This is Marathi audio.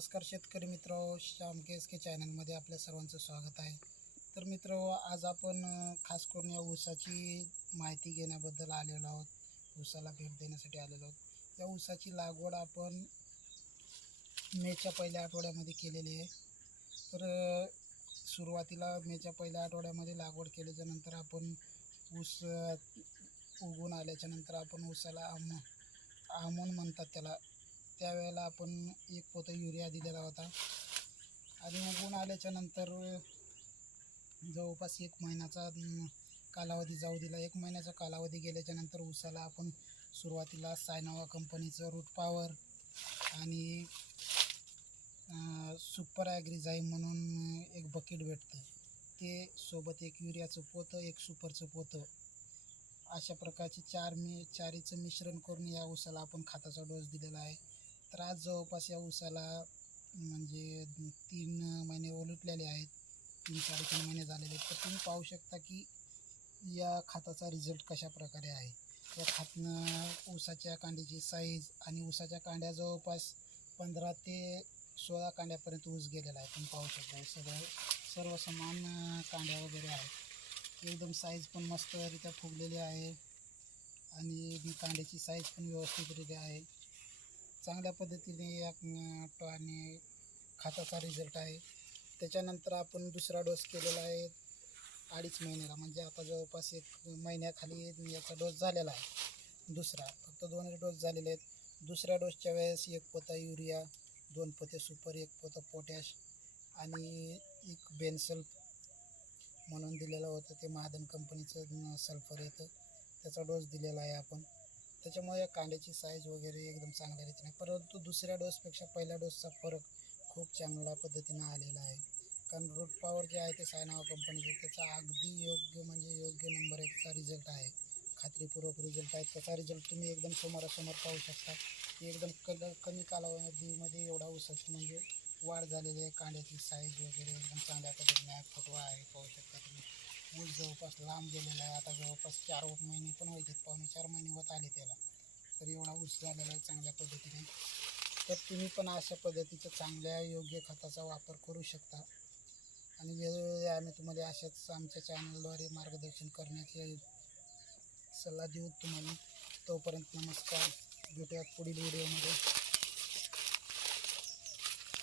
नमस्कार शेतकरी मित्र, श्याम के चॅनलमध्ये आपल्या सर्वांचं स्वागत आहे. तर मित्र, आज आपण खास करून या ऊसाची माहिती घेण्याबद्दल आलेलो आहोत. ऊसाला भेट देण्यासाठी आलेलो आहोत. या ऊसाची लागवड आपण मेच्या पहिल्या आठवड्यामध्ये केलेली आहे. तर सुरुवातीला मेच्या पहिल्या आठवड्यामध्ये लागवड केल्याच्यानंतर आपण ऊस उगवून आल्याच्यानंतर आपण ऊसाला आमोन म्हणतात त्याला, त्यावेळेला आपण 1 पोतं युरिया दिलेला होता. आणि उगवून आल्याच्यानंतर जवळपास 1 महिन्याचा कालावधी जाऊ दिला. 1 महिन्याचा कालावधी गेल्याच्यानंतर ऊसाला आपण सुरुवातीला सायनोवा कंपनीचं रूट पॉवर आणि सुपर ॲग्रीझाईम म्हणून एक बकेट भेटतं, ते सोबत 1 युरियाचं पोतं, 1 सुपरचं पोतं, अशा प्रकारचे 4चं मिश्रण करून या ऊसाला आपण खताचा डोस दिलेला आहे. तर आज जवळपास या ऊसाला म्हणजे 3 महिने उलटलेले आहेत, 3-3.5 महिने झालेले आहेत. तर तुम्ही पाहू शकता की या खताचा रिझल्ट कशा प्रकारे आहे. या खतानं ऊसाच्या कांड्याची साईज आणि ऊसाच्या कांड्या जवळपास 15 ते 16 कांड्यापर्यंत ऊस गेलेला आहे. तुम्ही पाहू शकता सर्व समान कांड्या वगैरे आहेत. एकदम साईज पण मस्तरित्या फुगलेली आहे आणि कांड्याची साईज पण व्यवस्थितरित्या आहे. चांगल्या पद्धतीने या आणि खताचा रिझल्ट आहे. त्याच्यानंतर आपण दुसरा डोस केलेला आहे 2.5 महिन्याला, म्हणजे आता जवळपास 1 महिन्याखाली याचा डोस झालेला आहे. दुसरा फक्त 2च डोस झालेले आहेत. दुसऱ्या डोसच्या वेळेस 1 पोता युरिया, 2 पोते सुपर, 1 पोतं पोटॅश आणि 1 बेनसल्फ म्हणून दिलेलं होतं. ते महादन कंपनीचं सल्फर येतं, त्याचा डोस दिलेला आहे आपण. त्याच्यामुळे या कांड्याची साईज वगैरे एकदम चांगल्या रीतीने, परंतु दुसऱ्या डोसपेक्षा पहिल्या डोसचा फरक खूप चांगल्या पद्धतीनं आलेला आहे. कारण रूट पॉवर जे आहे ते सायनोवा कंपनीचे, त्याचा अगदी योग्य नंबर 1चा रिझल्ट आहे, खात्रीपूर्वक रिझल्ट आहे. त्याचा रिझल्ट तुम्ही एकदम समोरासमोर पाहू शकता की एकदम कमी कालावधीमध्ये एवढा ऊसाची म्हणजे वाढ झालेली आहे. कांड्याची साईज वगैरे एकदम चांगल्या पद्धतीने आहे, फुटवा आहे, पाहू शकता तुम्ही. ऊस जवळपास लांब गेलेला आहे, आता जवळपास 4 महिने पण व्हायचे, 4 महिने होत आले त्याला, तर एवढा ऊस झालेला आहे चांगल्या पद्धतीने. तर तुम्ही पण अशा पद्धतीच्या चांगल्या योग्य खताचा वापर करू शकता. आणि वेळोवेळी आम्ही तुम्हाला अशाच आमच्या चॅनलद्वारे मार्गदर्शन करण्याचे सल्ला देऊ तुम्हाला. तोपर्यंत नमस्कार, भेटूयात पुढील व्हिडिओमध्ये.